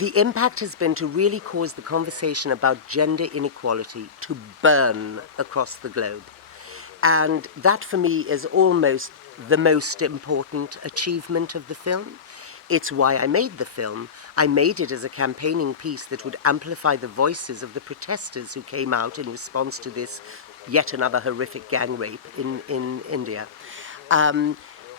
The impact has been to really cause the conversation about gender inequality to burn across the globe. And that for me is almost the most important achievement of the film. It's why I made the film. I made it as a campaigning piece that would amplify the voices of the protesters who came out in response to this yet another horrific gang rape in India.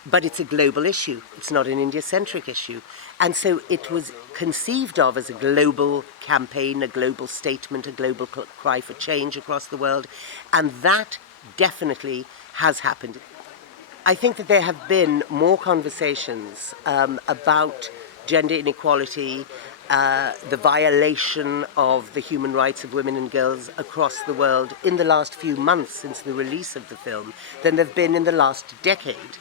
But it's a global issue. It's not an India-centric issue. And so it was conceived of as a global campaign, a global statement, a global cry for change across the world. And that definitely has happened. I think that there have been more conversations about gender inequality, the violation of the human rights of women and girls across the world in the last few months since the release of the film than there have been in the last decade.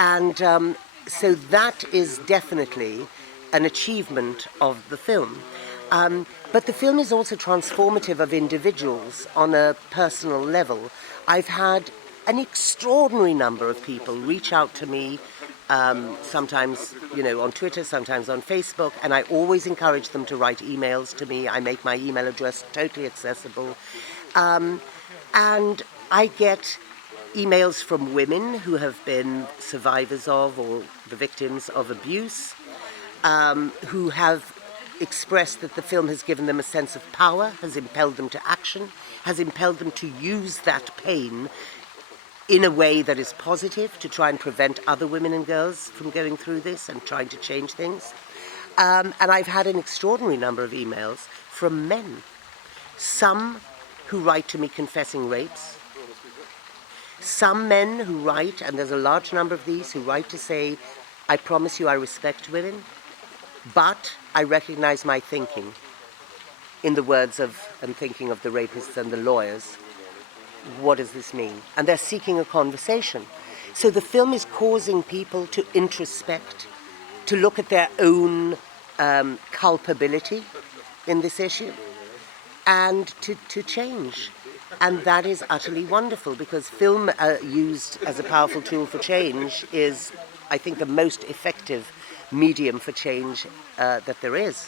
And so that is definitely an achievement of the film. But the film is also transformative of individuals on a personal level. I've had an extraordinary number of people reach out to me, sometimes, on Twitter, sometimes on Facebook, and I always encourage them to write emails to me. I make my email address totally accessible. And I get emails from women who have been survivors of or the victims of abuse, who have expressed that the film has given them a sense of power, has impelled them to action, has impelled them to use that pain in a way that is positive to try and prevent other women and girls from going through this and trying to change things. And I've had an extraordinary number of emails from men, some who write to me confessing rapes, some men who write, and there's a large number of these, who write to say, I promise you I respect women, but I recognize my thinking. In the words of, and thinking of the rapists and the lawyers, what does this mean? And they're seeking a conversation. So the film is causing people to introspect, to look at their own culpability in this issue, and to change. And that is utterly wonderful, because film used as a powerful tool for change is, I think, the most effective medium for change that there is.